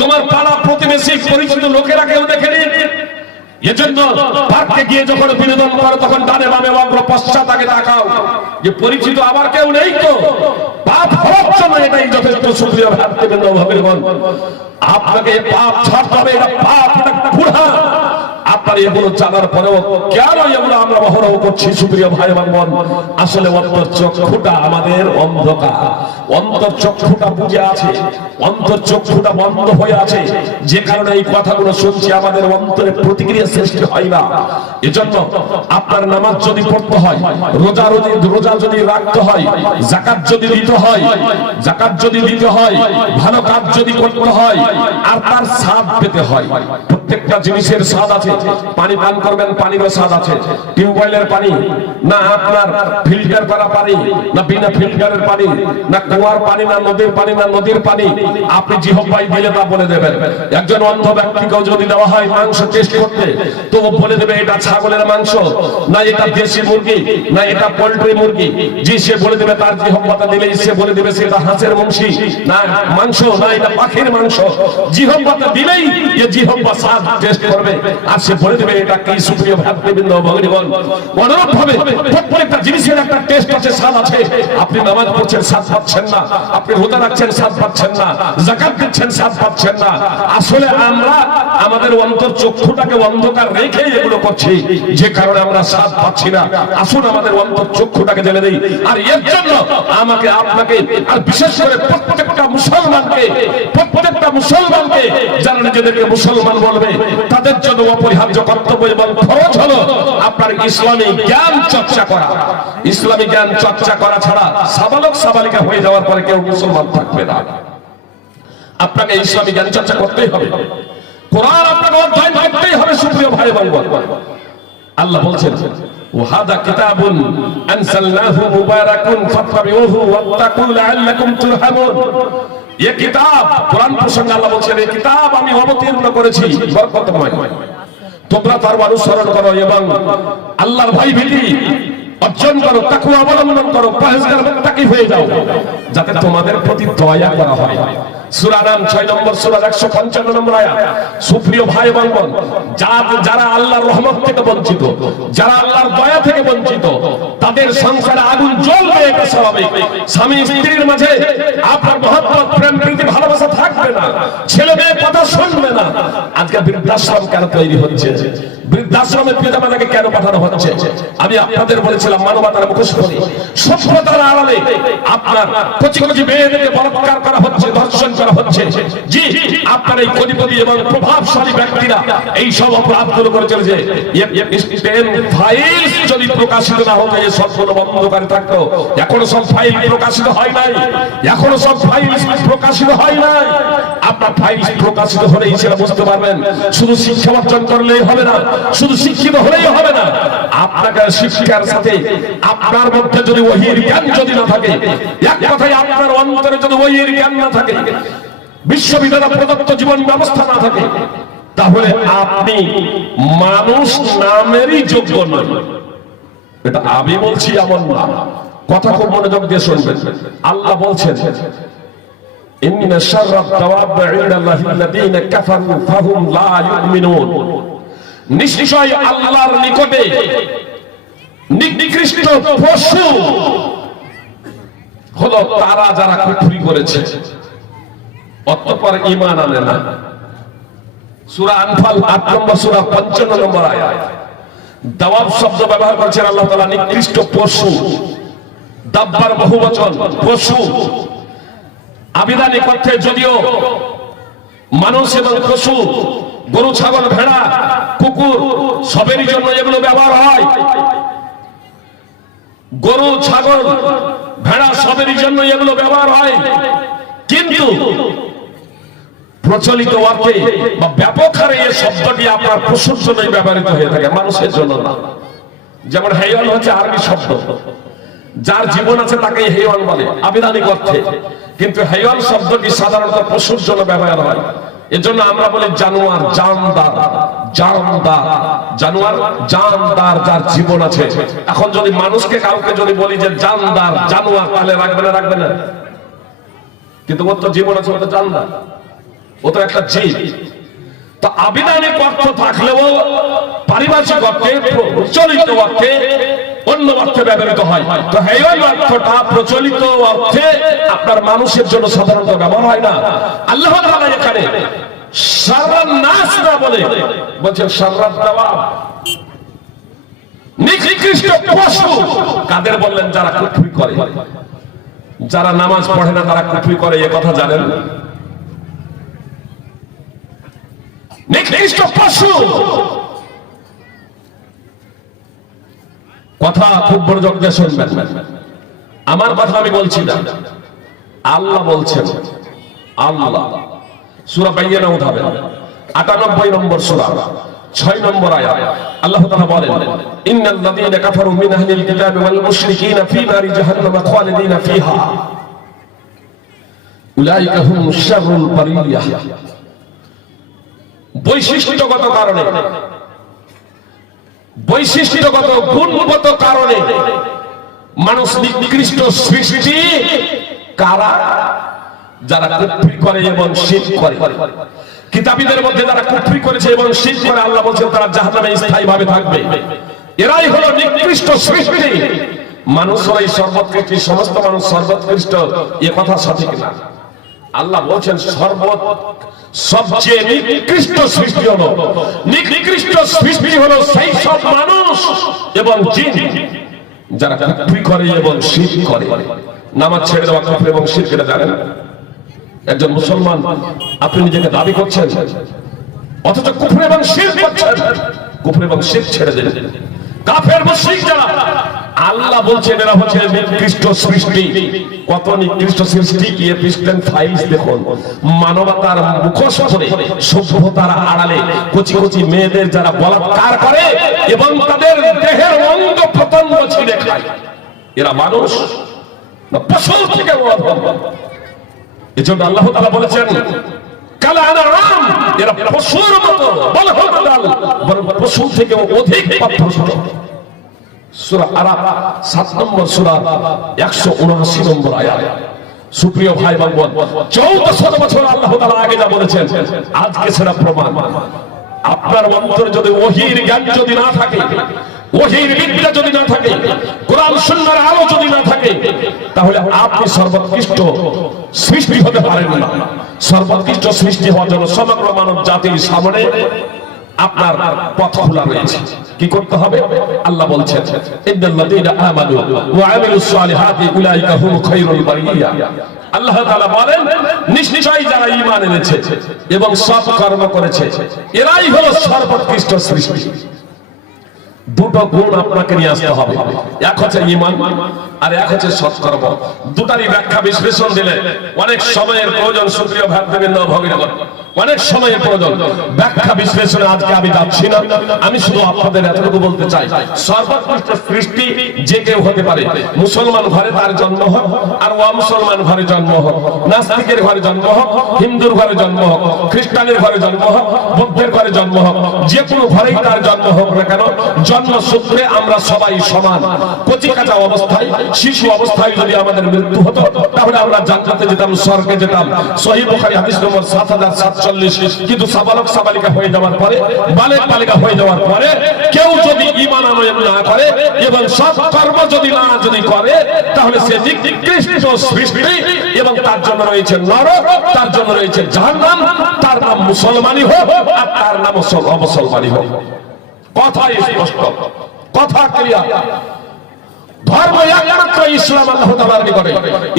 তোমার পাড়া প্রতিবেশী পরিচিত লোকেরা কেউ দেখেনি। এজন্য পার্কে গিয়ে যখন বিনোদন করো তখন ডানে বামে অগ্র পশ্চাৎ আগে তাকাও যে পরিচিত আবার কেউ নেই তো। পাপ হওয়ার জন্য এটাই যথেষ্ট। সুপ্রিয় ভাতৃবৃন্দ ভগবান, আপনাকে পাপ ছাড়তে হবে। এটা পাপ, এটা গুনাহ। আপনার এগুলো জানার পরেও কেন এগুলো আমরা অহরহ করছি? সুপ্রিয় ভাই বোন, আসলে অন্তর্চক্ষুটা আমাদের অন্ধকার। অন্তর্চক্ষুটা বুঝে আছে, অন্তর্চক্ষুটা বন্ধ হয়ে আছে, যে কারণে এই কথাগুলো শুনছি আমাদের অন্তরে প্রতিক্রিয়া সৃষ্টি হয় না। এজন্য আপনার নামাজ যদি পড়তে হয়, রোজা যদি রাখতে হয়, যাকাত যদি দিতে হয়, ভালো কাজ যদি করতে হয়, আর তার স্বাদ পেতে হয়। প্রত্যেকটা জিনিসের স্বাদ আছে। পানি পান করবেন, পানিরও স্বাদ আছে। টিউবওয়েলের পানি না আপনার ফিল্টার করা পানি, না বিনা ফিল্টারের পানি, না কুয়ার পানি, না নদীর পানি, না নদীর পানি, আপনি জিহ্বায় দিলে তা বলে দেবেন। একজন অন্ধ ব্যক্তিকেও যদি দেওয়া হয় মাংস টেস্ট করতে, তো বলে দেবে এটা ছাগলের মাংস, না এটা দেশি মুরগি, না এটা পোল্ট্রি মুরগি। যে সে বলে দেবে, তার জিহ্বাটা দিলেই সে বলে দেবে সেটা হাঁসের মাংস, না এটা পাখির মাংস। জিহ্বাটা দিলেই এই জিহ্বা স্বাদ টেস্ট করবে, আর সে বলে দেবে এটা কি। সুপ্রিয় ভাতৃবৃন্দ ভগবান, অনুরূপ ভাবে প্রত্যেকটা জিনিসের একটা টেস্ট আছে, স্বাদ আছে। আপনি নামাজ পড়ছেন, স্বাদ পাচ্ছেন না। আপনি রোজা রাখছেন, স্বাদ পাচ্ছেন না। যাকাত দিচ্ছেন, স্বাদ পাচ্ছেন না। আসলে আমরা আমাদের অন্তর্চক্ষুটাকে অন্ধকার রেখে এগুলো করছি, যে কারণে আমরা স্বাদ পাচ্ছি না। আসুন আমাদের অন্তর্চক্ষুটাকে জেলে দেই। আর এর জন্য আমাকে, আপনাকে, আর বিশেষ করে প্রত্যেকটা মুসলমানকে যারা নিজেদেরকে মুসলমান বলবে, তাদের জন্য অপরিহার্য কর্তব্য এবং ফরজ হলো আপনার ইসলামী জ্ঞান চর্চা করা। ইসলামী জ্ঞান চর্চা করা ছাড়া সাবালক সাবালিকা হয়ে যাওয়ার পরে কেউ মুসলমান থাকবে না। আপনাকে ইসলামী জ্ঞান চর্চা করতেই হবে, কোরআন আপনাকে অধ্যয়ন করতেই হবে। সুপ্রিয় ভাই বোন, আল্লাহ বলছেন ওয়াহাদা কিতাবুন আনসালনাহু মুবারাকুন ফাত্তাবিউহু ওয়াত্তাকু লাআল্লাকুম তুরহামুন। এই কিতাব, কোরআন প্রসঙ্গে আল্লাহ বলছেন এই কিতাব আমি অবতীর্ণ করেছি বরকতময়, তোমরা তার অনুসরণ করো এবং আল্লাহর ভয়ভীতি অর্জন করো, তাকওয়া অবলম্বন করো, পরহেজগার মুত্তাকি হয়ে যাও, যাতে তোমাদের প্রতি দয়া করা হয়। সূরা নাম 6 নম্বর সূরা 155 নম্বর আয়াত। সুপ্রিয় ভাই বোন, যারা আল্লাহর রহমত থেকে বঞ্চিত, যারা আল্লাহর দয়া থেকে বঞ্চিত, তাদের সংসারে আগুন জ্বলবে, এটা স্বাভাবিক। স্বামী স্ত্রীর মাঝে আপনার মহব্বত, প্রেম, প্রীতি, ভালোবাসা থাকবে না, ছেলে মেয়ে কথা শুনবে না। আজকে বৃদ্ধাশ্রম কেন তৈরি হচ্ছে? বৃদ্ধাশ্রমে পিতামাতাকে কেন পাঠানো হচ্ছে? আমি আপনাদের বলেছিলাম মানবতার মুখোশ পরে, সভ্যতার আড়ালে আপনার কচি কচি মেয়েদেরকে বলাৎকার করা হচ্ছে, ধর্ষণ করা হচ্ছে। জি, আপনার এই কোটিপতি এবং প্রভাবশালী ব্যক্তিরা এই সব অপরাধগুলো করে চলেছে। ফাইল যদি প্রকাশিত না হতো, এই সবগুলো বন্ধকারে থাকতো। এখনো সব ফাইল প্রকাশিত হয় নাই, আপনার ফাইল প্রকাশিত হলেই সেটা বুঝতে পারবেন। শুধু শিক্ষা অর্জন করলেই হবে না, শুধু শিক্ষিত হলেই হবে না। আপনাকে শিক্ষার সাথে আপনার মধ্যে যদি ওহীর জ্ঞান যদি না থাকে, এক কথায় আপনার অন্তরে যদি ওহীর জ্ঞান না থাকে, বিশ্ববিদ্যালয় প্রদত্ত জীবন ব্যবস্থা না থাকে, তাহলে আপনি মানুষ নামেরই যোগ্য নন। এটা আমি বলছি এমন না, কথা খুব মনোযোগ দিয়ে শুনবেন। আল্লাহ বলছেন ইন্না শাররাত দাওয়াব ইনদাল্লাহি আল্লাযীনা কাফারু ফাহুম লা ইউমিনুন। নিশ্চয় আল্লাহর নিকটে নিকৃষ্ট পশু হলো তারা যারা কুফরি করেছে, অতঃপর ঈমান আনে না। সূরা আনফাল ৮ নম্বর সূরা ৫৫ নম্বর আয়াত। দাওয়াব শব্দ ব্যবহার করেছেন আল্লাহ তাআলা নিকৃষ্ট পশু, দাব্বার বহুবচন পশু। আবিধানিক অর্থে যদিও মানুষ এবং পশু, গরু, ছাগল, ভেড়া, কুকুর সবেরই জন্য এগুলো ব্যবহার হয়। গরু, ছাগল, ভেড়া সবেরই জন্য এগুলো ব্যবহার হয়, কিন্তু প্রচলিত অর্থে বা ব্যাপক হারে এই শব্দটি আপনার পশুর জন্যই ব্যবহৃত হয়ে থাকে, মানুষের জন্য না। যেমন হাইওয়ান হচ্ছে আরবি শব্দ, যার জীবন আছে তাকে হাইওয়ান বলে আবিধানিক অর্থে, কিন্তু হাইওয়ান শব্দটি সাধারণত পশুর জন্য ব্যবহার হয়। এজন্য আমরা বলি জানোয়ার, জানদার, জানোয়ার, জানদার, যার জীবন আছে। এখন যদি মানুষকে কাউকে যদি বলি যে জানদার, জানোয়ার, তাহলে রাখবে না? কিন্তু ওর তো জীবন আছে, ও তো জান না, ও তো একটা জীব। তো আবিধানিক অর্থ থাকলেও পারিভাষিক অর্থে, প্রচলিত অর্থে, অন্য অর্থে ব্যবহৃত হয়। তো এই অর্থটা প্রচলিত অর্থে আপনার মানুষের জন্য সাধারণত ব্যবহার হয় না। আল্লাহ তাআলা এখানে শাররান নাস না বলে বলছেন শাররাত দাওয়াব, নিকৃষ্ট পশু। কাদের বললেন? যারা কুফরি করে, যারা নামাজ পড়ে না তারা কুফরি করে, এ কথা জানেন? নিকৃষ্ট পশু কথা খুব মনোযোগ দিয়ে শুনবেন। আমার কথা আমি বলছি না, আল্লাহ বলছেন। আল্লাহ সূরা বাইয়িনা উঠাবেন, ৯৮ নম্বর সূরা ৬ নম্বর আয়াত। আল্লাহ তাআলা বলেন, ইন্নাল লাযীনা কাফারু মিন আহলিল কিতাবি ওয়াল মুশরিকিনা ফী নারি জাহান্নামা খালিদিনা ফীহা উলাইকা হুমুশ শাররুল বারিয়াহ। বৈশিষ্ট্যগত কারণে, বৈশিষ্ট্যগত গুণগত কারণে মানুষ নিকৃষ্ট সৃষ্টি। কারা? যারা কুফরি করে এবং শিরক করে। কিতাবীদের মধ্যে যারা কুফরি করেছে এবং শিরক করে, আল্লাহ বলেন তারা জাহান্নামে স্থায়ীভাবে থাকবে। এরাই হলো নিকৃষ্ট সৃষ্টি। মানুষ হলো সর্বোৎকৃষ্ট, সমস্ত মানুষ সর্বোৎকৃষ্ট, এ কথা সঠিক না। আল্লাহ বলেন সবচেয়ে নিকৃষ্ট সৃষ্টি হলো, নিকৃষ্ট সৃষ্টি হলো সেই সব মানুষ এবং জিন যারা কুফরি করে এবং শিরক করে। নামাজ ছেড়ে দেওয়া কুফরি এবং শিরক, এটা জানেন? একজন মুসলমান আপনি নিজেকে দাবি করছেন, অথচ কুফরি এবং শিরক করছেন। কুফরি এবং শিরক ছেড়ে দেন। কাফের মুশরিক যারা, আল্লাহ বলছেন এরা হচ্ছে নিকৃষ্ট সৃষ্টি। কত নিকৃষ্ট সৃষ্টি! কি প্রেসিডেন্ট ফাইলস দেখুন, মানবতার মুখোশ পরে, সভ্যতার আড়ালে কচি কচি মেয়েদের যারা বলাৎকার করে এবং তাদের দেহের অঙ্গ প্রত্যঙ্গ ছিঁড়ে খায়, এরা মানুষ না পশুর থেকে অধম। এজন্য আল্লাহ তাআলা বলেছেন কালা আনআম, এরা পশুর মতো, বরং পশু থেকে অধিক পাপভ্রষ্ট। সূরা আরাফ ৭ নম্বর সূরা ১৭৯ নম্বর আয়াত। সুপ্রিয় ভাই বোন, ১৪০০ বছর আল্লাহ তাআলা আগে যা বলেছেন আজকে সেটা প্রমাণ। আপনার অন্তরে যদি ওহীর জ্ঞান যদি না থাকে, ওহীর বিদ্যা যদি না থাকে, কোরআন সুন্নাহর আলো যদি না থাকে, তাহলে আপনি সর্বোৎকৃষ্ট সৃষ্টি হতে পারেন না। সর্বোৎকৃষ্ট সৃষ্টি হওয়ার জন্য সমগ্র মানব জাতির সামনে আপনার পথ খোলা রয়েছে। কি করতে হবে? আল্লাহ বলছেন ইন্নাল্লাযীনা আমানু ওয়া আমিলুস সালিহাতি উলাইকা হুম খায়রুল বারিয়া। আল্লাহ তাআলা বলেন নিশ্চয়ই যারা ঈমান এনেছে এবং সৎ কর্ম করেছে এরাই হলো সর্বোৎকৃষ্ট সৃষ্টি। দুটো গুণ আপনাকে নিয়ে আসতে হবে, এক হচ্ছে ঈমান আর এক হচ্ছে সৎকর্ম। দুটারই ব্যাখ্যা বিশ্লেষণ দিলে অনেক সময়ের প্রয়োজন। সুপ্রিয় ভাতৃবৃন্দ, ভগিনীগণ, অনেক সময়ের প্রয়োজন। ব্যাখ্যা বিশ্লেষণে আজকে আমি যাচ্ছি না। আমি শুধু আপনাদের এতটুকু বলতে চাই, সর্বোৎকৃষ্ট সৃষ্টি যে কেউ হতে পারে। মুসলমান ঘরে তার জন্ম হোক আর অমুসলমান ঘরে জন্ম হোক, নাস্তিকের ঘরে জন্ম হোক, হিন্দুর ঘরে জন্ম হোক, খ্রিস্টানের ঘরে জন্ম হোক, বৌদ্ধের ঘরে জন্ম হোক, যে কোনো ঘরেই তার জন্ম হোক না কেন, জন্মসূত্রে আমরা সবাই সমান। কচি কাঁচা অবস্থায়, শিশু অবস্থায় যদি আমাদের মৃত্যু হতো তাহলে আমরা জান্নাতে যেতাম, স্বর্গে যেতাম। সহিহ বুখারী হাদিস নম্বর ৭০৪৭। কিন্তু সাবালক সাবালিকা হয়ে যাওয়ার পরে, বালেক বালিকা হয়ে যাওয়ার পরে কেউ যদি ঈমান আনয়ন না করে এবং সৎ কর্ম যদি না করে, তাহলে সে নিকৃষ্ট সৃষ্টি এবং তার জন্য রয়েছে নরক, তার জন্য রয়েছে জাহান্নাম। তার নাম মুসলমানই হোক আর তার নাম অমুসলমানই হোক। কথা স্পষ্ট, কথা ক্লিয়ার। ধর্ম একমাত্র ইসলাম আল্লাহ তাআলার নিকটে।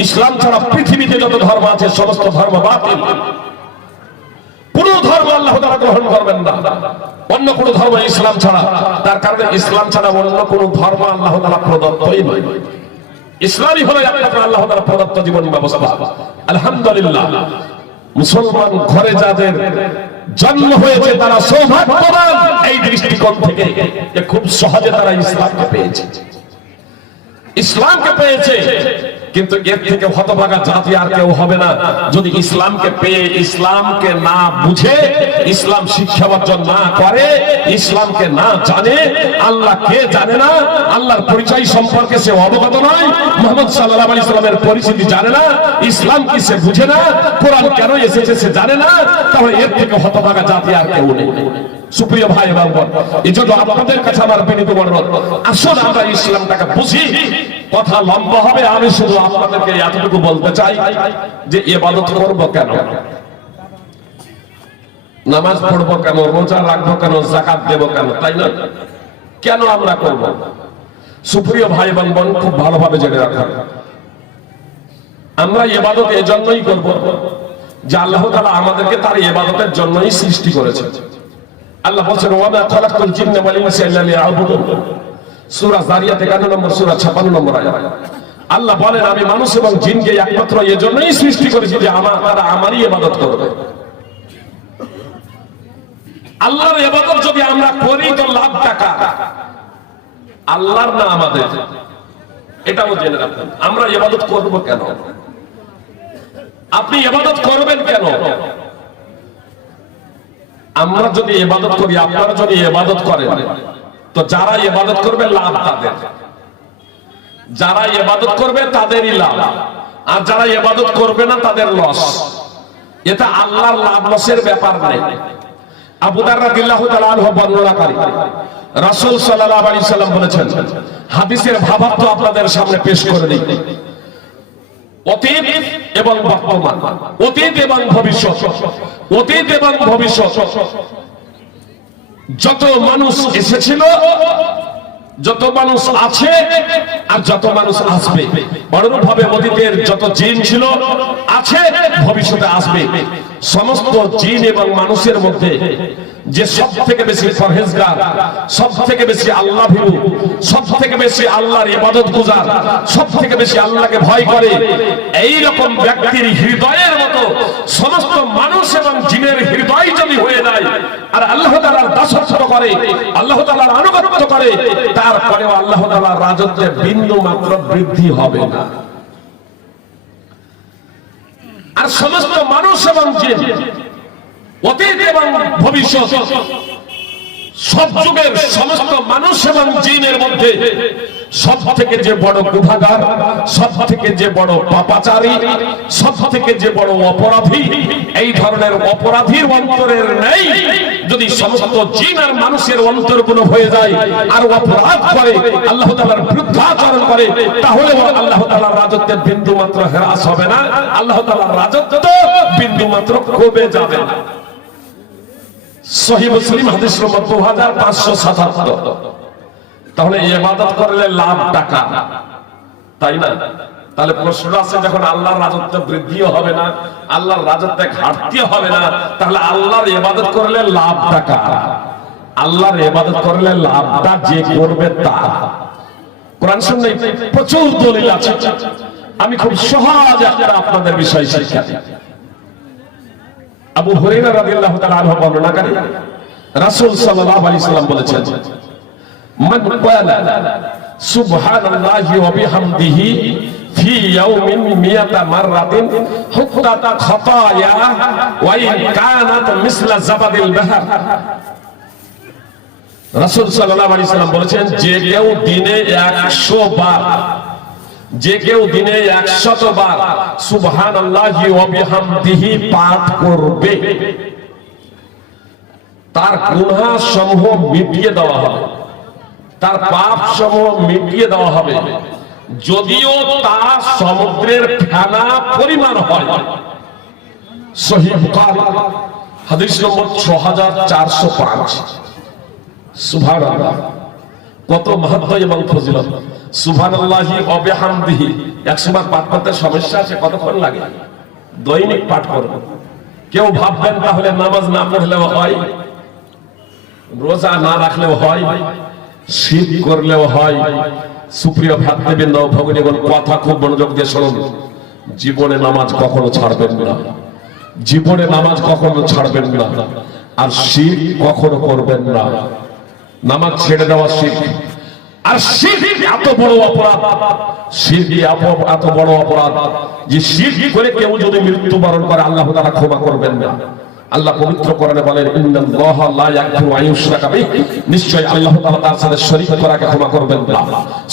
ইসলাম ছাড়া পৃথিবীতে যত ধর্ম আছে সমস্ত ধর্ম বাতিল। কোন ধর্ম আল্লাহ তাআলা গ্রহণ করবেন না, অন্য কোন ধর্ম ইসলাম ছাড়া। তার কারণে ইসলাম ছাড়া অন্য কোন ধর্ম আল্লাহ তাআলা প্রদত্তই নয়। ইসলামই হলো একমাত্র আল্লাহ তাআলা প্রদত্ত জীবন ব্যবস্থা। আলহামদুলিল্লাহ, মুসলমান ঘরে যাদের জন্ম হয়েছে তারা সৌভাগ্যবান এই দৃষ্টিকোণ থেকে যে খুব সহজে তারা ইসলামকে পেয়েছে। ইসলামকে পেয়েছে কিন্তু এর থেকে হতভাগা জাতি আর কেউ হবে না যদি ইসলামকে পেয়ে ইসলামকে না বুঝে, ইসলাম শিক্ষা অর্জন না করে, ইসলামকে না জানে, আল্লাহ কে জানে না, আল্লাহর পরিচয় সম্পর্কে সে অবগত নয়, মুহাম্মদ সাল্লাল্লাহু আলাইহি সাল্লামের পরিচিতি জানে না, ইসলাম কি সে বুঝে না, কোরআন কেন এসেছে সে জানে না, তাহলে এর থেকে হতভাগা জাতি আর কেউ নেই। সুপ্রিয় ভাই এবং বোন, এজন্য আপনাদের কাছে আমার বিনীত অনুরোধ, আসুন আমরা ইসলামটাকে বুঝি। কথা লম্বা হবে, আমি শুধু আপনাদেরকে এতটুকু বলতে চাই যে ইবাদত করব কেন, নামাজ পড়বো কেন, রোজা রাখবো কেন, যাকাত দেব কেন, তাই না? কেন আমরা করব? সুপ্রিয় ভাই এবং বোন, খুব ভালোভাবে জেনে রাখুন, আমরা ইবাদত এজন্যই করব যে আল্লাহ তাআলা আমাদেরকে তার ইবাদতের জন্যই সৃষ্টি করেছে। আল্লাহ বলেন, ওয়া মা খালাকতুল জিন্না ওয়াল ইনসা ইল্লা লিয়াবুদুন, সূরা যারিয়াত 51 নম্বর, সূরা 56 নম্বর আয়াত। আল্লাহ বলেন, আমি মানুষ এবং জিনকে একমাত্র এজন্যই সৃষ্টি করেছি যে তারা আমারই ইবাদত করবে। আল্লাহর ইবাদত যদি আমরা করি তো লাভ টাকা আল্লাহর না আমাদের, এটাও জেনে রাখুন। আমরা ইবাদত করব কেন? আপনি ইবাদত করবেন কেন? আমরা যদি ইবাদত করি, আপনারা যদি ইবাদত করেন, তো যারা ইবাদত করবে লাভ তাদের, যারা ইবাদত করবে তাদেরই লাভ, আর যারা ইবাদত করবে না তাদের লস। এটা আল্লাহর লাভ লসের ব্যাপার নেই। আবু দার রাদিয়াল্লাহু তাআলা আনহু বর্ণনাকারী, রাসূল সাল্লাল্লাহু আলাইহি সাল্লাম বলেছেন, হাদিসের ভাবার্থ আপনাদের সামনে পেশ করে দিই। অতীত এবং বর্তমান, অতীত এবং ভবিষ্যৎ, অতীত এবং ভবিষ্যৎ, যত মানুষ এসেছিল, যত মানুষ আছে, আর যত মানুষ আসবে, অনুরূপভাবে অতীতের যত জিন ছিল, আছে, ভবিষ্যতে আসবে, সমস্ত জিন এবং মানুষের মধ্যে যে সব থেকে বেশি পরহেজগার, সব থেকে বেশি আল্লাহ ভীরু, সব থেকে বেশি আল্লাহর ইবাদত গুজার, সব থেকে বেশি আল্লাহকে ভয় করে, এই রকম ব্যক্তির হৃদয়ের মতো সমস্ত মানুষ এবং জিনের হৃদয় যদি হয়ে যায় আর আল্লাহ তাআলার দাসত্ব করে, আল্লাহ তাআলার আনুগত্য করে, তারপরেও আল্লাহ তাআলার রাজত্বে বিন্দু মাত্র বৃদ্ধি হবে না। আর সমস্ত মানুষ এবং জিন, অতীত এবং ভবিষ্যৎ, সব যুগের সমস্ত মানুষ এবং জিনের মধ্যে সব থেকে যে বড় গুনাহগার, সব থেকে যে বড় পাপাচারী, সব থেকে যে বড় অপরাধী, এই ধরনের অপরাধীর অন্তরের নেই যদি সমস্ত জিন আর মানুষের অন্তরগুলো হয়ে যায় আর অপরাধ করে, আল্লাহ তাআলার বিরুদ্ধাচরণ করে, তাহলে আল্লাহ তাআলার রাজত্বের বিন্দু মাত্র হ্রাস হবে না, আল্লাহ তাআলার রাজত্ব বিন্দু মাত্র কমে যাবে না। সহিহ মুসলিম হাদিস নম্বর 2577। তাহলে ইবাদত করলে লাভ টাকা, তাই না? তাহলে প্রশ্ন আছে, যখন আল্লাহর রাজত্ব বৃদ্ধিও হবে না, আল্লাহর রাজত্বে ঘাটতিও হবে না, তাহলে আল্লাহর ইবাদত করলে লাভ টাকা, আল্লাহর ইবাদত করলে লাভটা যে করবে তার। কোরআন সুন্নাহয় প্রচুর দলিল আছে। আমি খুব সহজ একটা আপনাদের বিষয় শিক্ষা দিই। আবু হুরায়রা রাদিয়াল্লাহু তাআলা আনহু বর্ণনা করেন, রাসূল সাল্লাল্লাহু আলাইহি সাল্লাম বলেছেন, মান ক্বালা সুবহানাল্লাহি ওয়া বিহামদিহি ফি ইয়াউমিন মিয়াতা মাররাতিন হুত্তাত খাতায়া ওয়া ইন কানাত মিসলা জাবাদিল বাহর। রাসূল সাল্লাল্লাহু আলাইহি সাল্লাম বলেছেন, যে কেউ দিনে 100 বার, যে কেউ দিনে 100 বার সুবহানাল্লাহি ওয়া বিহামদিহি পাঠ করবে, তার গুনাহ সমূহ মিটিয়ে দেওয়া হবে, তার পাপ সমূহ মিটিয়ে দেওয়া হবে, যদিও তা সমুদ্রের ফেনা পরিমাণ হয়। সহিহ বুখারী হাদিস নম্বর 6405। সুবহানাল্লাহ, কত মাহাত্ম্য এবং ফজিলত! সুবহানাল্লাহি ওয়া বিহামদিহি 100 বার পাঠ করতে সমস্যা আছে? কতক্ষণ লাগে? দৈনিক পাঠ করব। কেউ ভাববেন তাহলে নামাজ না পড়লেও হয়, রোজা না রাখলেও হয়, শিরক করলেও হয়। সুপ্রিয় ভ্রাতৃবৃন্দ, ভগিনীগণ, কথা খুব মনোযোগ দিয়ে শুনুন। জীবনে নামাজ কখনো ছাড়বেন না, জীবনে নামাজ কখনো ছাড়বেন না, আর শিরক কখনো করবেন না। নামাজ ছেড়ে দেওয়া শিরক, আর শিরক এত বড় অপরাধ, শিরক এত বড় অপরাধ যে শিরক করে কেউ যদি মৃত্যুবরণ করে আল্লাহ তাআলা ক্ষমা করবেন না। আল্লাহ পবিত্র কোরআনে বলেন, ইন্নাল্লাহা লা ইয়াগফিরু আন ইউশরাকা বিহি, নিশ্চয় আল্লাহ তাআলা তার সাথে শরীক করাকে ক্ষমা করবেন না।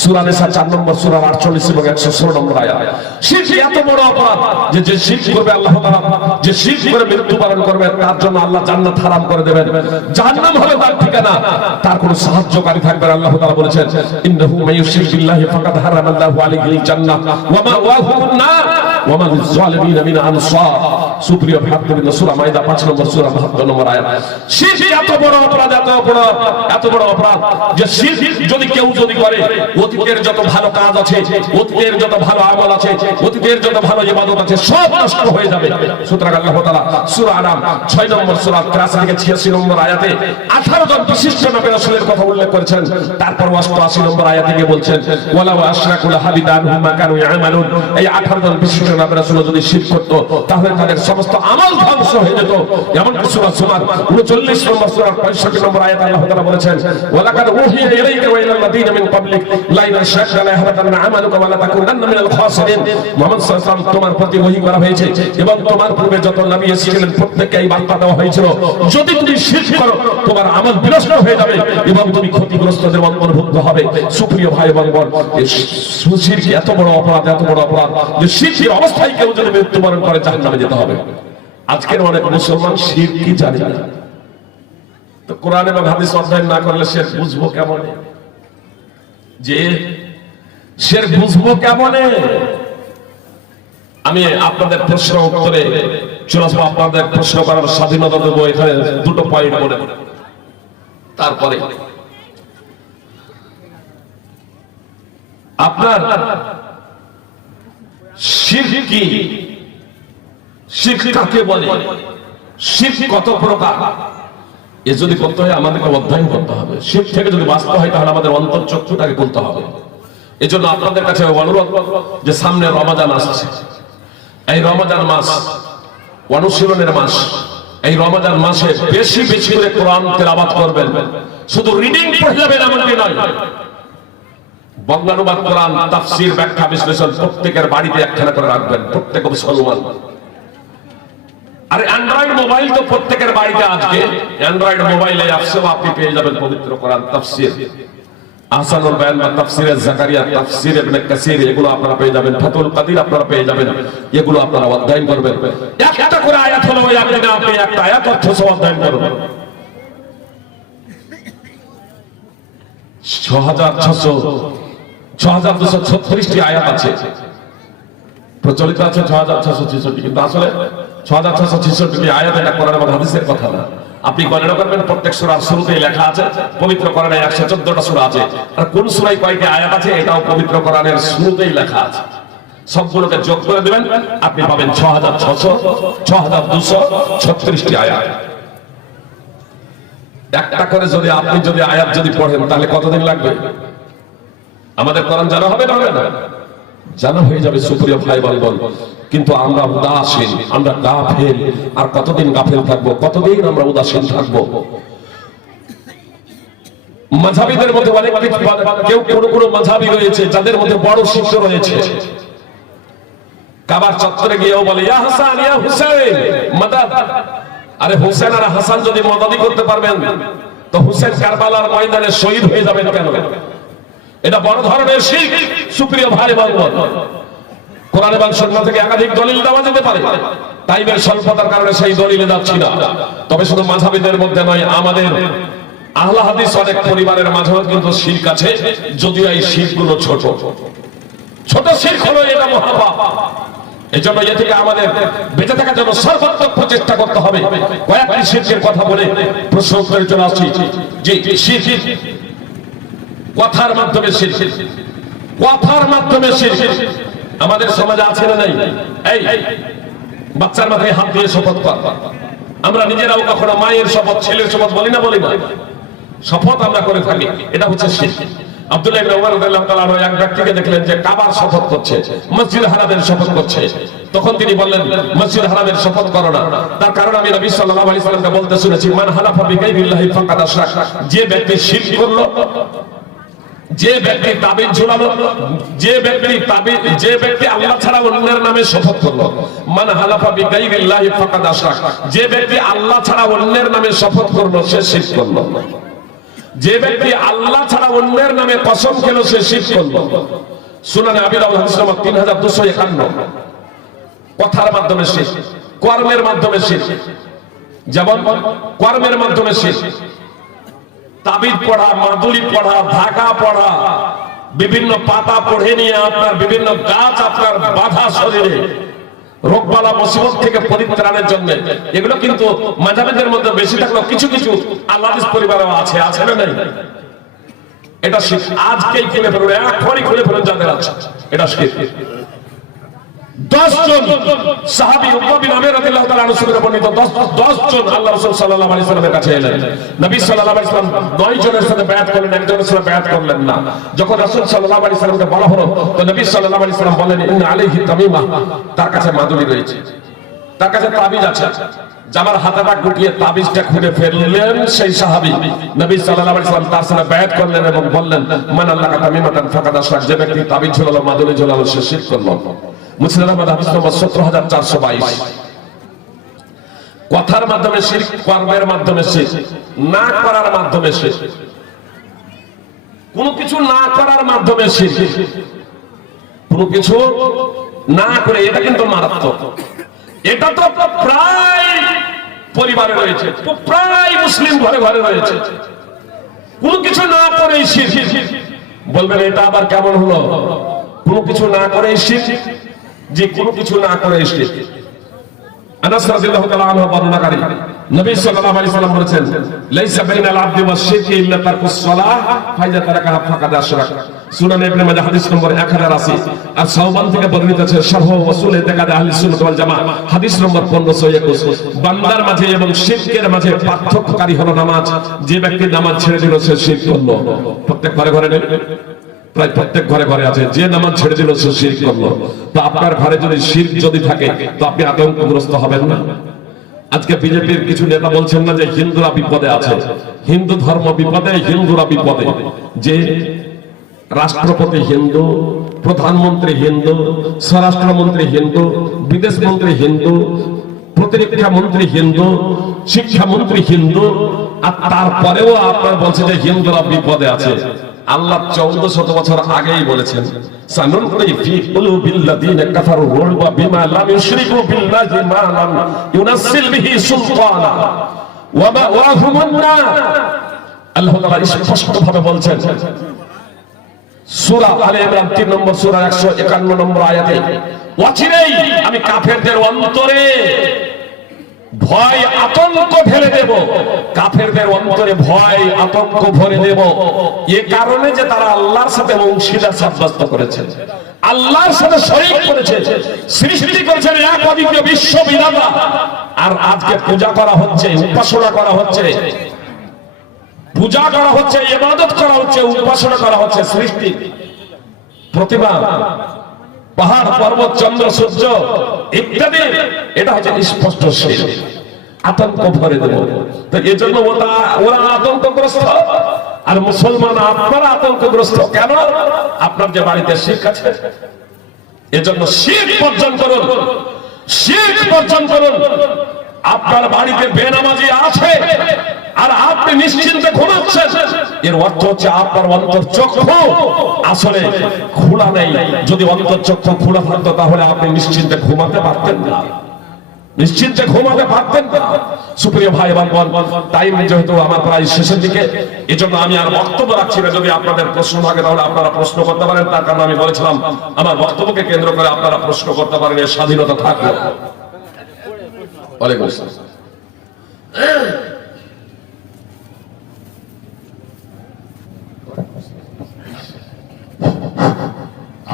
সূরা নিসা 4 নম্বর সূরা 48 এবং 116 নম্বর আয়াত। শিরক এত বড় অপরাধ যে শিরক করবে আল্লাহ তাআলা, যে শিরক করে মৃত্যুবরণ করবে তার জন্য আল্লাহ জান্নাত হারাম করে দেবেন, জাহান্নাম হবে তার ঠিকানা, তার কোনো সাহায্যকারী থাকবে না। আল্লাহ তাআলা বলেছেন, ইন্নাহু মাইয়ুশরিক বিল্লাহি ফাকাদ হারামাল্লাহু আলাইহিল জান্নাহ ওয়া মাওয়াহুন নার ওয়া মা লিয-যালিমিনা মিন আনসার। সুপ্রিয় ভাতৃবৃন্দ, সূরা মাইদা 5 নম্বর সূরা 72 নম্বর আয়াত। শিরক এত বড় অপরাধ, এত বড় অপরাধ যে শিরক যদি কেউ করে, অতীতের যত ভালো কাজ আছে, অতীতের যত ভালো আমল আছে, অতীতের যত ভালো ইবাদত আছে সব নষ্ট হয়ে যাবে। সুতরাং আল্লাহ তাআলা সূরা আনাম 6 নম্বর সূরা 83 থেকে 86 নম্বর আয়াতে 18 জন বিশিষ্ট নবী রাসূলের কথা উল্লেখ করেছেন। তারপর 88 নম্বর আয়াতে গিয়ে বলছেন, ওয়ালাউ আশরাকু লাহাবিতা আনহুম মা কানু ইয়ামালুন। এই 18 জন বিশিষ্ট নবী রাসূল যদি শিরক করত তাহলে তাদের সমস্ত আমল ধ্বংস হয়ে যেত। এমন কি সূরা জুমার 39 নম্বর সূরা 65 নম্বর আয়াতে আল্লাহ তাআলা বলেছেন, ওয়ালাকাদ উহিয়া ইলাইকা ওয়া ইলাল লাযিনা মিন ক্বাবলিক লা ইন আশরাকতা লা ইয়াহবাতান্না আমালুকা ওয়া লা তাকুনান্না মিনাল খাসিরিন। মুহাম্মদ সাল্লাল্লাহু আলাইহি ওয়াসাল্লাম তোমার প্রতি ওহী করা হয়েছে এবং তোমার পূর্বে যত নবী এসেছিলেন প্রত্যেককে এই বার্তা দেওয়া হয়েছিল, যদি তুমি শিরক করো তোমার আমল বিনষ্ট হয়ে যাবে এবং তুমি ক্ষতিগ্রস্তদের অন্তর্ভুক্ত হবে। সুপ্রিয় ভাই এবং বোন, শিরক এত বড় অপরাধ, এত বড় অপরাধ যে শিরকের অবস্থায় কেউ যদি মৃত্যুবরণ করে জাহান্নামে যেতে হবে। আজকের অনেক মুসলমান শিরক কি জানে না, তো কোরআন এবং হাদিস অধ্যয়ন না করলে সে বুঝবো কেমনে, যে সে বুঝবো কেমনে? আমি আপনাদের প্রশ্ন উত্তরে চলে আসবো, আপনাদের প্রশ্ন করার স্বাধীনতা দেবো। এখানে দুটো পয়েন্ট বলে তারপরে আপনার শিরক কি, শিরক কাকে বলে, শিরক কত প্রকার, এ যদি করতে হয় আমাদেরকে অধ্যয়ন করতে হবে। শিরক থেকে যদি বাঁচতে হয় তাহলে আমাদের অন্তর্চক্ষুটাকে খুলতে হবে। এজন্য আপনাদের কাছে অনুরোধ যে সামনে রমাদান আসছে, এই রমাদান মাস অনুশীলনের মাস। এই রমাদান মাসে বেশি বেশি করে কোরআন তেলাওয়াত করবেন। শুধু রিডিং পড়ে যাবেন এমনকি নয়, বঙ্গানুবাদ কোরআন, তাফসীর, ব্যাখ্যা, বিশ্লেষণ প্রত্যেকের বাড়িতে একখানা করে রাখবেন, প্রত্যেক মুসলমান। আর অ্যান্ড্রয়েড মোবাইল তো প্রত্যেকের বাড়িতে আজকে অ্যান্ড্রয়েড মোবাইলে অ্যাপসেও আপনি পেয়ে যাবেন পবিত্র কোরআন তাফসীর, আহসানুল বায়ান বা তাফসীরে জাকারিয়া, তাফসীর ইবনে কাসির, এগুলো আপনারা পেয়ে যাবেন। ফাতুল কাদির আপনারা পেয়ে যাবেন, এগুলো আপনারা অধ্যয়ন করবেন। একটা করে আয়াত হলো, ওই একদিনে আপনি একটা আয়াত অর্থ সহ অধ্যয়ন করবেন। 6236টি আয়াত আছে, প্রচলিত আছে 6666, কিন্তু আসলে 6666টি আয়াত এটা কোরআন এবং হাদিসের কথা না। আপনি গণনা করবেন, প্রত্যেক সূরার শুরুতেই লেখা আছে, পবিত্র কোরআনে 114টা সূরা আছে, আর কোন সূরায় কয়টি আয়াত আছে এটাও পবিত্র কোরআনের শুরুতেই লেখা আছে। সবগুলোকে যোগ করে দিবেন, আপনি পাবেন 6236টি আয়াত। একটা করে যদি আপনি আয়াত পড়েন তাহলে কতদিন লাগবে? আমাদের কোরআন জানা হবে না, জানা হয়ে যাবে। সুপ্রিয় ভাই বোন, কিন্তু আমরা উদাসীন, আমরা গাফেল। আর কতদিন গাফেল থাকবো? কতদিন আমরা উদাসীন থাকবো? মাযহাবিদের মধ্যে অনেক কেউ কোনো মাযহাবি রয়েছে যাদের মধ্যে বড় শিষ্য রয়েছে, কাবার চত্বরে গিয়েও বলে, ইয়া হাসান ইয়া হুসাইন মাদাদ। আরে হুসেন আর হাসান যদি মদদি করতে পারবেন তো হুসেন কারবালার ময়দানে শহীদ হয়ে যাবেন কেন? এটা বড় ধরনের শিরক। সুপ্রিয় ভাই বোন, কোরআন এবং সুন্নাহ থেকে একাধিক দলিল দেওয়া যেতে পারে, টাইমের স্বল্পতার কারণে সেই দলিলে যাচ্ছি না। তবে শুধু মাযহাবিদের মধ্যে নয়, আমাদের আহলে হাদিস অনেক পরিবারের মাঝেও কিন্তু শিরক আছে, যদিও এই শিরকগুলো ছোট ছোট শিরক হলো, এটা মহাপাপ। এজন্য এ থেকে আমাদের বেঁচে থাকার জন্য সর্বাত্মক প্রচেষ্টা করতে হবে। কয়েকটি শিরকের কথা বলে প্রশ্ন উত্তরের জন্য আসছি। যে শিরক কথার মাধ্যমে শিরক, কথার মাধ্যমে শিরক আমাদের সমাজে আছে না নাই? এই বাচ্চার মাথায় হাত দিয়ে শপথ কর, আমরা নিজেরাও কখনো মায়ের শপথ, ছেলের শপথ বলি না, শপথ আমরা করে থাকি, এটা হচ্ছে শিরক। আব্দুল্লাহ ইবনে উমর রাদিয়াল্লাহু তাআলা এক ব্যক্তিকে দেখলেন যে কাবার শপথ করছে, মসজিদ হারামের শপথ করছে। তখন তিনি বললেন, মসজিদ হারামের শপথ করো না। তার কারণ আমি নবী সাল্লাল্লাহু আলাইহি সাল্লামকে বলতে শুনেছি, মান হালাফা বিগাইরিল্লাহি ফাকাদ আশরাক, যে ব্যক্তি শিরক করলো যে ব্যক্তি তাবিজ ঝুলালো, যে ব্যক্তি আল্লাহ ছাড়া অন্যের নামে শপথ করলো, মান হালাফা বিগাইরিল্লাহি ফাকাদ আশরাক, যে ব্যক্তি আল্লাহ ছাড়া অন্যের নামে শপথ করলো সে শিরক করলো। যে ব্যক্তি আল্লাহ ছাড়া অন্যের নামে কসম খেলো সে শিরক করলো। সুনানে আবি দাউদ হাদিস নম্বর 3251। কথার মাধ্যমে শিরক, কর্মের মাধ্যমে শিরক। যেমন কর্মের মাধ্যমে শিরক, তাবিজ পড়া, মাদুলি পড়া, ধাগা পড়া, বিভিন্ন পাতা পড়ে নিয়ে আপনার বিভিন্ন গাছ আপনার বাধা শরীরে রোগবালা মুসিবত থেকে পরিত্রাণের জন্য, এগুলো কিন্তু মাযহাবের মধ্যে বেশি থাকলেও কিছু কিছু আল্লাহর পরিবারও আছে, আছে না নাই? এটা শিরক। আজকেই খুলে ফেলুন, এখনই খুলে ফেলুন যাদের আছে, এটা শিরক। 10 জন সাহাবী উকবা বিন আমির রাদিয়াল্লাহু তাআলা আনহু থেকে বর্ণিত 10 জন আল্লাহ রাসূল সাল্লাল্লাহু আলাইহি ওয়াসাল্লামের কাছে এলেন। নবী সাল্লাল্লাহু আলাইহি ওয়াসাল্লাম 9 জনের সাথে বায়াত করলেন, একজনের সাথে বায়াত করলেন না। যখন রাসূল সাল্লাল্লাহু আলাইহি ওয়াসাল্লামকে বলা হলো, তো নবী সাল্লাল্লাহু আলাইহি ওয়াসাল্লাম বললেন, ইন্না আলাইহি তামিমা, তার কাছে মাদুলি রয়েছে, তার কাছে তাবিজ আছে। জামার হাতাটা গুটিয়ে তাবিজটা খুলে ফেললেন সেই সাহাবী। নবী সাল্লাল্লাহু আলাইহি ওয়াসাল্লাম তার সাথে বায়াত করলেন এবং বললেন, মান আল্লাকা তামিমাতান ফাকাদ আশরাক, যে ব্যক্তি তাবিজ ঝুলালো, মাদুলি ঝুলালো, সে শিরক করলো। মুসলিম হাদিস নম্বর 17422। কথার মাধ্যমে শিরক, কর্মের মাধ্যমে শিরক, না করার মাধ্যমে শিরক, কোনো কিছু না করার মাধ্যমে শিরক, কোনো কিছু না করে, এটা কিন্তু মারাত্মক। এটা তো প্রায় পরিবারে রয়েছে, প্রায় মুসলিম ঘরে ঘরে রয়েছে। কোনো কিছু না করে শিরক। বলবেন এটা আবার কেমন হলো? কোনো কিছু না করে শিরক, যে কোনো কিছু না করে শিরক। আনাস রাদিয়াল্লাহু তাআলা আনহু বর্ণনাকারী, নবী সাল্লাল্লাহু আলাইহি ওয়াসাল্লাম বলেছেন, লাইসা বাইনাল আবদি ওয়াস শিরকি ইল্লা তারকুস সালাহ ফাইজা তারাকাহা ফাকাদ আশরাক। সুনান ইবনে মাজাহ হাদিস নম্বর 1080। আর সাওবান থেকে বর্ণিত আছে শারহ ওয়াসুল ইতিকাদ আহলে সুন্নাত ওয়াল জামাআহ হাদিস নম্বর 1521। বান্দার মাঝে এবং শিরকের মাঝে পার্থক্যকারী হলো নামাজ। যে ব্যক্তি নামাজ ছেড়ে দিল সে শিরক করলো। প্রত্যেক ঘরে ঘরে নেই, প্রায় প্রত্যেক ঘরে ঘরে আছে, যে নামাজ ছেড়ে দিল সে শিরক করলো। তো আপনার ঘরে যদি শিরক যদি থাকে তো আপনি আতঙ্কগ্রস্ত হবেন না? আজকে বিজেপির কিছু নেতা বলছেন না যে হিন্দুরা বিপদে আছে, হিন্দু ধর্ম বিপদে, হিন্দুরা বিপদে। যে রাষ্ট্রপতি হিন্দু, প্রধানমন্ত্রী হিন্দু, স্বরাষ্ট্রমন্ত্রী হিন্দু, বিদেশ মন্ত্রী হিন্দু, প্রতিরক্ষা মন্ত্রী হিন্দু, শিক্ষামন্ত্রী হিন্দু, আর তারপরেও আপনার বলছে যে হিন্দুরা বিপদে আছে। আল্লাহ 1400 বছর আগেই বলেছেন, সানুলকি ফি কুলুবিল্লাযিনা কাফারু রুবা বিমা লাম ইউশরিকু বিল্লাহি মা লাম ইউনাসসিল বিহি সুলতানা ওয়া মাওয়াহুমুন নার। আল্লাহ তাআলা স্পষ্টভাবে বলছেন সূরা আলে ইমরান 3 নম্বর সূরা 151 নম্বর আয়াতে, অচিরেই আমি কাফেরদের অন্তরে ভয় আতঙ্ক ঢেলে দেব, কাফেরদের অন্তরে ভয় আতঙ্ক ভরে দেব। এ কারণে যে তারা আল্লাহর সাথে অংশীদার সাব্যস্ত করেছে, আল্লাহর সাথে শরীক করেছে, সৃষ্টি করেছেন এক অদ্বিতীয় বিশ্ববিধাতা। আর আজকে পূজা করা হচ্ছে, উপাসনা করা হচ্ছে, পূজা করা হচ্ছে, ইবাদত করা হচ্ছে, উপাসনা করা হচ্ছে সৃষ্টি প্রতিমা, পাহাড় পর্বত চন্দ্র সূর্য ইত্যাদি। এটা হচ্ছে স্পষ্ট শিরক, আতঙ্ক ভরে দেব। তো এজন্য ওরা আতঙ্কগ্রস্ত, আর মুসলমান আপনারা আতঙ্কগ্রস্ত কেন? আপনার যে বাড়িতে শিরক আছে, এজন্য শিরক বর্জন করুন, শিরক বর্জন করুন। আপনার বাড়িতে বেনামাজি আছে আর আপনি নিশ্চিন্তে ঘুমাচ্ছেন, এর অর্থ হচ্ছে আপনার অন্তর্চক্ষু আসলে খোলা নেই। যদি অন্তর্চক্ষু খোলা থাকতো তাহলে আপনি নিশ্চিন্তে ঘুমাতে পারতেন না, নিশ্চিন্তে ঘুমাতে পারতেন না। সুপ্রিয় ভাই এবং বোন, টাইম যেহেতু আমার প্রায় শেষের দিকে, এজন্য আমি আর বক্তব্য রাখছি না। যদি আপনাদের প্রশ্ন থাকে তাহলে আপনারা প্রশ্ন করতে পারেন, তার কারণ আমি বলেছিলাম আমার বক্তব্যকে কেন্দ্র করে আপনারা প্রশ্ন করতে পারেন, এর স্বাধীনতা থাকবে। ওয়ালাইকুম আসসালাম।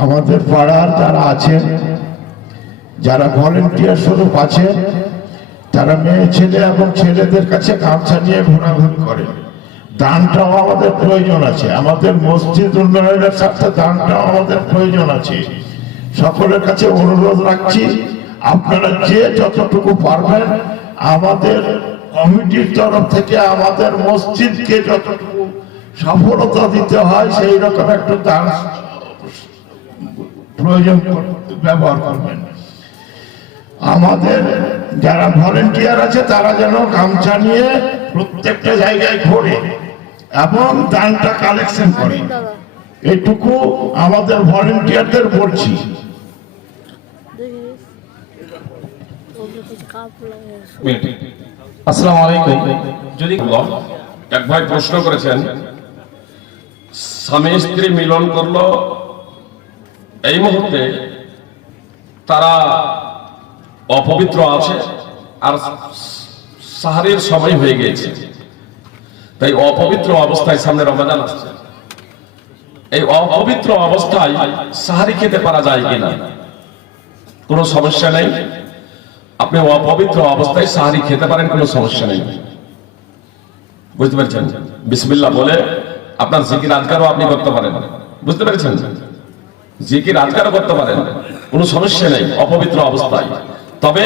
আমাদের পাড়ার যারা আছেন, যারা ভলেন্টিয়ার স্বরূপ আছেন, তারা মেয়ে ছেলে এবং ছেলেদের কাছে গামছা নিয়ে ঘোরাঘুরি করে। দানটাও আমাদের প্রয়োজন আছে, আমাদের মসজিদ উন্নয়নের সাথে দানটাও আমাদের প্রয়োজন আছে। সকলের কাছে অনুরোধ রাখছি, আপনারা যে যতটুকু পারবেন আমাদের কমিটির তরফ থেকে আমাদের মসজিদকে যতটুকু সফলতা দিতে হয় সেই রকম একটু তার প্রয়োজন ব্যবহার করবেন। আমাদের যারা ভলেন্টিয়ার আছে তারা যেন গামছা নিয়ে প্রত্যেকটা জায়গায় ঘোরে এবং দানটা কালেকশন করে, এটুকু আমাদের ভলেন্টিয়ারদের বলছি। আসসালামু আলাইকুম। যদি এক ভাই প্রশ্ন করেছেন, স্বামী স্ত্রী মিলন করলো, এই মুহূর্তে তারা অপবিত্র আছে আর সাহারির সময় হয়ে গিয়েছে, তাই অপবিত্র অবস্থায় সামনে রমজান আসছে, এই অপবিত্র অবস্থায় সাহারি খেতে পারা যায় কিনা? কোনো সমস্যা নেই, আপনি অপবিত্র অবস্থায় সাহারি খেতে পারেন, কোনো সমস্যা নেই। বুঝতে পেরেছেন? বিসমিল্লাহ বলে আপনার জিকির আজকারও আপনি করতে পারেন। বুঝতে পেরেছেন? জিকির আজকারও করতে পারেন, কোনো সমস্যা নেই অপবিত্র অবস্থায়। তবে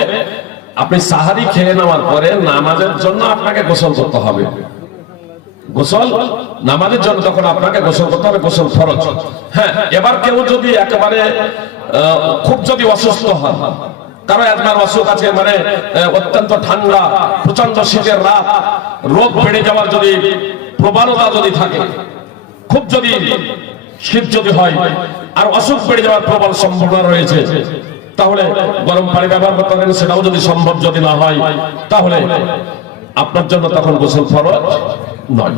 আপনি সাহারি খেয়ে নেওয়ার পরে নামাজের জন্য আপনাকে গোসল করতে হবে। গোসল নামাজের জন্য তখন আপনাকে গোসল করতে হবে, গোসল ফরজ। হ্যাঁ, এবার কেউ যদি একেবারে খুব যদি অসুস্থ হন, কারো একবার অসুখ আছে, মানে অত্যন্ত ঠান্ডা, প্রচন্ড শীতের রাত, রোগ বেড়ে যাওয়ার যদি প্রবণতা যদি থাকে, খুব যদি শীত যদি হয় আর অসুখ বেড়ে যাওয়ার প্রবল সম্ভাবনা রয়েছে, তাহলে গরম পানি ব্যবহার করতে পারেন। সেটাও যদি সম্ভব যদি না হয়, তাহলে আপনার জন্য তখন গোসল ফরজ নয়।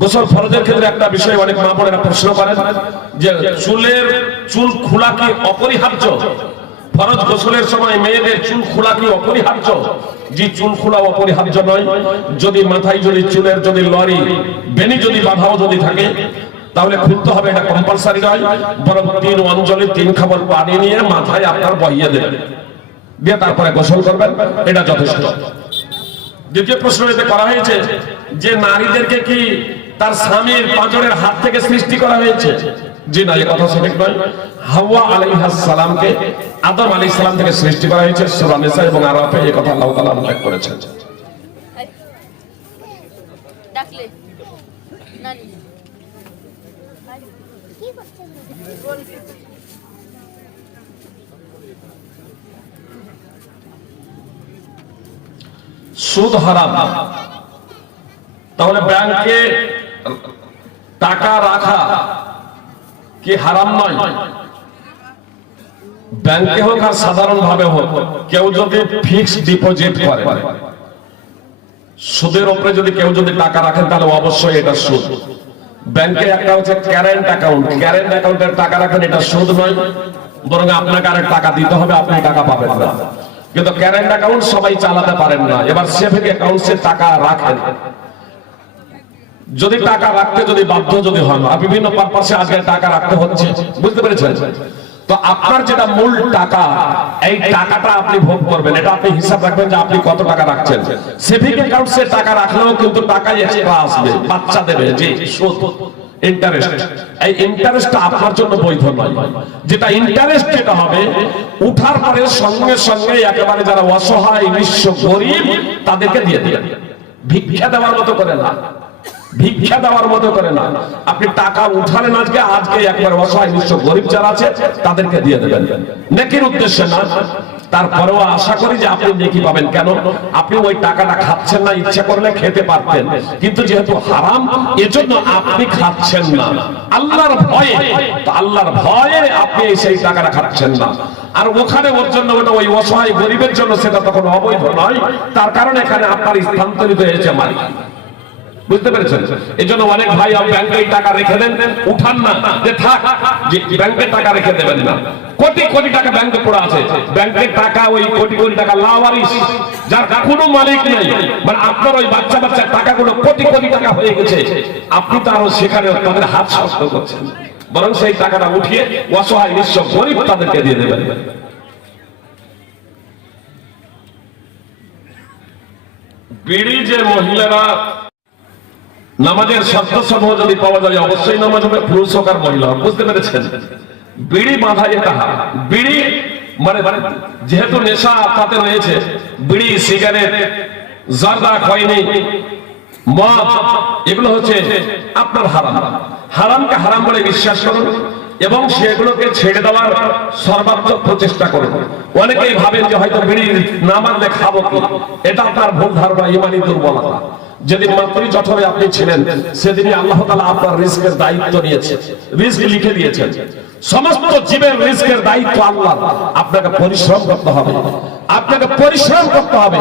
গোসল ফরজের ক্ষেত্রে একটা বিষয় অনেক মা বোনেরা প্রশ্ন করেন যে চুল খোলা কি অপরিহার্য? ফরজ গোসলের সময় মেয়েদের চুল খোলা কি অপরিহার্য? যে চুল খোলা অপরিহার্য নয়। যদি মাথায় যদি চুলের যদি লরি বেনি যদি বাঁধাও যদি থাকে, তাহলে খুলতে হবে, এটা কম্পালসারি নয়। বরং 3 অঞ্জলি 3 খাবল পানি নিয়ে মাথায় আপনার বহিয়ে দেবেন, দিয়ে তারপরে গোসল করবেন, এটা যথেষ্ট। দ্বিতীয় প্রশ্ন এতে করা হয়েছে যে নারীদেরকে কি তার স্বামীর পাঁজরের হাত থেকে সৃষ্টি করা হয়েছে? জি না, এই কথা সঠিক নয়। হাওয়া আলাইহিস সালামকে আদম আলাইহিস সালাম থেকে সৃষ্টি করা হয়েছে। সূরা নিসা এবং আরাফে এই কথা আল্লাহ তাআলা উল্লেখ করেছেন। ডাকলে নানি কি করছেন? সুদ হারাম, তাহলে ব্যাংকে টাকা রাখা কি হারাম নয়? ব্যাংকে হোক আর সাধারণ ভাবে হোক, কেউ যদি ফিক্সড ডিপোজিট করে, সুদের উপরে যদি কেউ যদি টাকা রাখেন, তাহলে অবশ্যই এটা সুদ। ব্যাংকে একটা হচ্ছে কারেন্ট অ্যাকাউন্ট, কারেন্ট অ্যাকাউন্টের টাকা রাখেন, এটা সুদ নয়, বরং আপনাকে আরেক টাকা দিতে হবে, আপনি টাকা পাবেন না। কিন্তু কারেন্ট অ্যাকাউন্ট সবাই চালাতে পারেন না। এবার সেভিং অ্যাকাউন্টে টাকা রাখেন, যদি টাকা রাখতে যদি বাধ্য যদি হন, আর বিভিন্ন পারপাসে আজকে টাকা রাখতে হচ্ছে, বুঝতে পেরেছেন? তো আপনার যেটা মূল টাকা, এই টাকাটা আপনি ভোগ করবেন, এটা আপনি হিসাব রাখবেন যে আপনি কত টাকা রাখছেন। সেভিং অ্যাকাউন্টে টাকা রাখলেও কিন্তু টাকা এক্সট্রা আসবে, বাচ্চা দেবে, যে সুদ, ইন্টারেস্ট। এই ইন্টারেস্টটা আপনার জন্য বৈধ নয়। যেটা ইন্টারেস্ট যেটা হবে উঠার পরে সঙ্গে সঙ্গে একেবারে যারা অসহায় নিঃস্ব গরিব তাদেরকে দিয়ে দিবেন। ভিক্ষা দেওয়ার মতো করে না, ভিক্ষা দেওয়ার মতো করে না। আপনি টাকা উঠালেন আজকে একবার অসহায় নিঃস্ব গরিব যারা আছে তাদেরকে দিয়ে দেবেন, নেকির উদ্দেশ্যে না। তারপরেও আশা করি যে আপনি নেকি পাবেন। কেন? আপনি ওই টাকাটা খাচ্ছেন না, ইচ্ছা করলে খেতে পারতেন, কিন্তু যেহেতু হারাম এজন্য আপনি খাচ্ছেন না আল্লাহর ভয়ে। তো আল্লাহর ভয়ে আপনি সেই টাকাটা খাচ্ছেন না, আর ওখানে ওর জন্য ওটা ওই অসহায় গরিবের জন্য সেটা তখন অবৈধ নয়। তার কারণে এখানে আপনার স্থানান্তরিত হয়েছে মালিক। বুঝতে পেরেছেন? এই জন্য অনেক ভাই ব্যাংকে টাকা রেখে দেন, উঠান না, যে থাক, যে ব্যাংকে টাকা রেখে দেবেন না। কোটি কোটি টাকা ব্যাংকে পড়ে আছে, ব্যাংকের টাকা ওই কোটি কোটি টাকা লাওয়ারিস, যার কোনো মালিক নেই, মানে আপনার ওই বাচ্চা বাচ্চার টাকাগুলো কোটি কোটি টাকা হয়ে গেছে, আপনি তো আরো সেখানে তাদের হাত শক্ত করছেন। বরং সেই টাকাটা উঠিয়ে অসহায় নিঃস্ব গরিব তাদেরকে দিয়ে দেবেন। বিড়ি যে মহিলারা নামাজের শর্ত সমূহ যদি পাওয়া যায়, অবশ্যই নামাজ হবে, পুরুষ হোক আর মহিলা হোক। বুঝতে পেরেছেন? বিড়ি বাঁধা যেটা, বিড়ি মানে যেহেতু নেশা তাতে রয়েছে, বিড়ি সিগারেট জারদা খয়নি মদ, এগুলো হচ্ছে আপনার হারাম। হারামকে হারাম বলে বিশ্বাস করুন এবং সেগুলোকে ছেড়ে দেওয়ার সর্বাত্মক প্রচেষ্টা করুন। অনেকেই ভাবেন যে হয়তো বিড়ি না মানলে খাবো কি, এটা আপনার ভুল ধারণা, ইমানি দুর্বলতা। যেদিন মাতৃ জঠরে আপনি ছিলেন সেদিনই আল্লাহ তাআলা আপনার রিস্কের দায়িত্ব নিয়েছে, রিস্ক লিখে দিয়েছেন। সমস্ত জীবের রিস্কের দায়িত্ব আল্লাহ। আপনাকে পরিশ্রম করতে হবে, আপনাকে পরিশ্রম করতে হবে।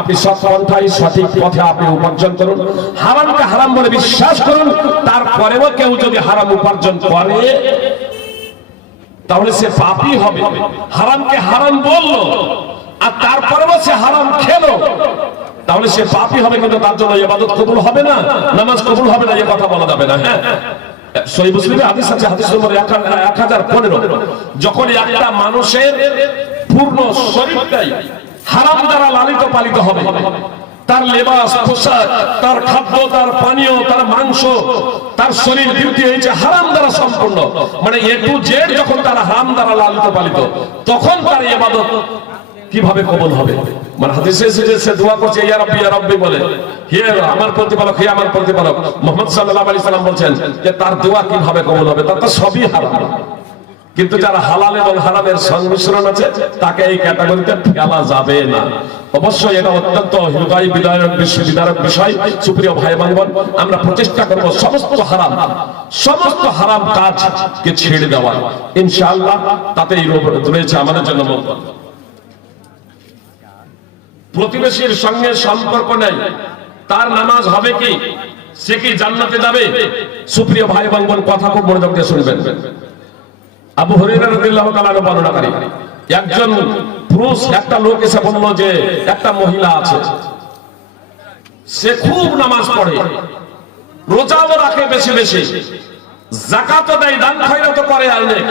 আপনি সৎপন্থায় সঠিক পথে আপনি উপার্জন করুন, হারামকে হারাম বলে বিশ্বাস করুন। তারপরেও কেউ যদি হারাম উপার্জন করে তাহলে সে পাপী হবে। হারামকে হারাম বললো আর তারপরেও সে হারাম খেলো তাহলে সে পাপী হবে, কিন্তু তার জন্য ইবাদত কবুল হবে না, নামাজ কবুল হবে না, এ কথা বলা যাবে না। হ্যাঁ, সহিহ মুসলিমে হাদিস আছে, হাদিস নম্বর 1015। যখন একটা মানুষের পূর্ণ শরীরটাই হারাম দ্বারা লালিত পালিত হবে, তার লেবাস পোশাক, তার খাদ্য, তার পানীয়, তার মাংস, তার শরীর বিউটি হয়েছে হারাম দ্বারা সম্পূর্ণ, মানে এ টু জেড যখন তার হারাম দ্বারা লালিত পালিত, তখন তার ইবাদত কিভাবে কবুল হবে? মানে হাদিসে এসেছে সে দোয়া করছে ইয়া রাব্বি ইয়া রাব্বি বলে, হে আমার প্রতিপালক, হে আমার প্রতিপালক। মুহাম্মদ সাল্লাল্লাহু আলাইহি সাল্লাম বলছেন যে তার দোয়া কিভাবে কবুল হবে? তার তো সবই হারাম। কিন্তু যারা হালাল এবং হারামের সংমিশ্রণ আছে তাকে এই ক্যাটাগরিতে ফেলা যাবে না। অবশ্যই এটা অত্যন্ত হৃদয় বিদারক বিষয়। সুপ্রিয় ভাই বোন, আমরা প্রচেষ্টা করব সমস্ত হারাম কাজকে ছেড়ে দেওয়ার। ইনশাআল্লাহ তাতেই রয়েছে আমাদের জন্য মঙ্গল। প্রতিবেশীর সঙ্গে সম্পর্ক নেই, তার নামাজ হবে কি? সে কি জান্নাতে যাবে? সুপ্রিয় ভাই বোন, কথা খুব মনোযোগ দিয়ে শুনবেন। আবু হুরায়রা রাদিয়াল্লাহু তাআলা বর্ণনাকারী একজন পুরুষ, একটা লোক এসে বলল যে একটা মহিলা আছে, সে খুব নামাজ পড়ে, রোজাও রাখে বেশি বেশি, যাকাতও দেয়, দান খয়রাত করে অনেক,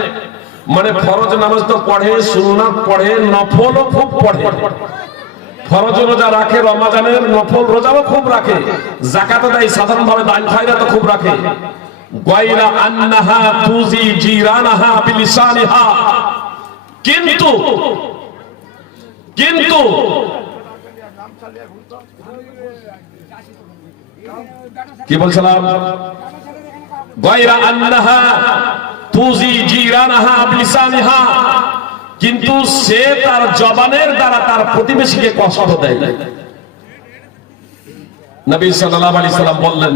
মানে ফরজ নামাজ তো পড়ে, সুন্নাত পড়ে, নফলও খুব পড়ে, ফরজ রোজা রাখে, রমজানের নফল রোজাও খুব রাখে, যাকাতও দেয়, সাধারণভাবে দান খয়রাতও খুব রাখে। গায়রা আন্নাহা তুজি জিরানাহা বিলিসানিহা, কিন্তু কি বলছিলাম? গায়রা আন্নাহা তুজি জিরানাহা বিলিসানিহা, কিন্তু সে তার জবানের দ্বারা তার প্রতিবেশীকে কষ্ট দেয়। নবী সাল্লাল্লাহু আলাইহি সাল্লাম বললেন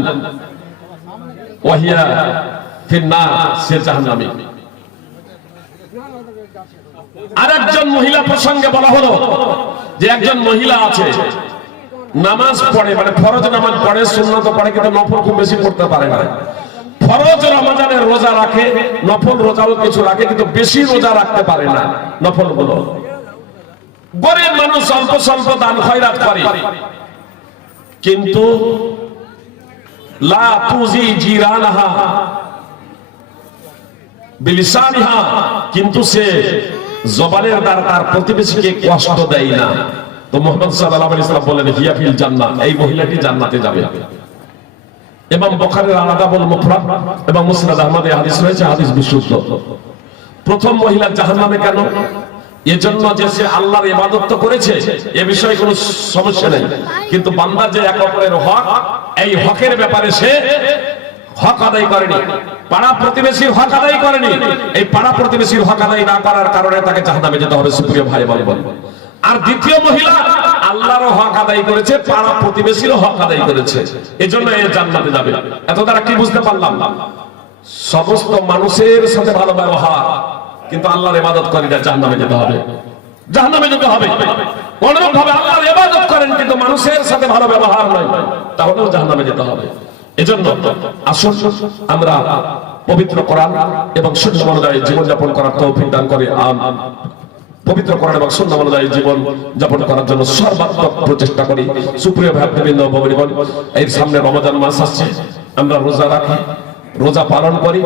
ওয়াহিয়া ফিন্নার, সে জাহান্নামী। আরেকজন মহিলা প্রসঙ্গে বলা হলো যে একজন মহিলা আছে, নামাজ পড়ে, মানে ফরজ নামাজ পড়ে, সুন্নাত পড়ে, কিন্তু নফল খুব বেশি পড়তে পারে না। ফরজ রমজানের রোজা রাখে, নফল রোজাও কিছু রাখে, কিন্তু বেশি রোজা রাখতে পারে না নফল গুলো। গরিব মানুষ, অল্প স্বল্প দান খয়রাত করে, কিন্তু লা তুজি জিরানাহা বিলিসানিহা, কিন্তু সে জবানের দ্বারা তার প্রতিবেশীকে কষ্ট দেয় না। তো মুহাম্মদ সাল্লাল্লাহু আলাইহি ওয়াসাল্লাম বলেন হিয়া ফিল জান্নাহ, এই মহিলাটি জান্নাতে যাবে। ইমাম বুখারীর আল-আদাবুল মুফরাদ এবং মুসনাদ আহমদে হাদিস রয়েছে, হাদিস বিশুদ্ধ। প্রথম মহিলা জাহান্নামে কেন? এজন্য যে সে আল্লাহর ইবাদত তো করেছে, এ বিষয়ে কোনো সমস্যা নেই, কিন্তু বান্দার যে এক অপরের হক, এই হকের ব্যাপারে সে হক আদায় করেনি, পাড়া প্রতিবেশীর হক আদায় করেনি। এই পাড়া প্রতিবেশীর হক আদায় না করার কারণে তাকে জাহান্নামে যেতে হবে। সুপ্রিয় ভাই বোন, আর দ্বিতীয় মহিলা আল্লাহরও হক আদায় করেছে, পাড়া প্রতিবেশীরও হক আদায় করেছে, এজন্য এ জান্নাতে যাবে। এত দ্বারা কি বুঝতে পারলাম? সমস্ত মানুষের সাথে ভালো ব্যবহার, কিন্তু আল্লাহর ইবাদত করি না, জাহান্নামে যেতে হবে, জাহান্নামে যেতে হবে। অনুরূপ ভাবে আল্লাহর ইবাদত করেন কিন্তু মানুষের সাথে ভালো ব্যবহার নাই, তাহলেও জাহান্নামে যেতে হবে। এজন্য আসুন আমরা পবিত্র কোরআন এবং সুন্নাহ অনুযায়ী জীবনযাপন করার তৌফিক দান করে পবিত্র কোরআন এবং সুন্নাহ অনুযায়ী জীবন যাপন করার জন্য সর্বাত্মক প্রচেষ্টা করি। সুপ্রিয় ভাইবৃন্দ, ভগ্নীগণ, এর সামনে রমজান মাস আসছে, আমরা রোজা রাখি, রোজা পালন করি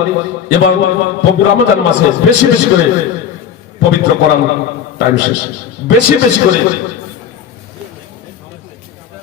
এবং রমজান মাসে বেশি বেশি করে পবিত্র কোরআন টাইম শেষ, বেশি বেশি করে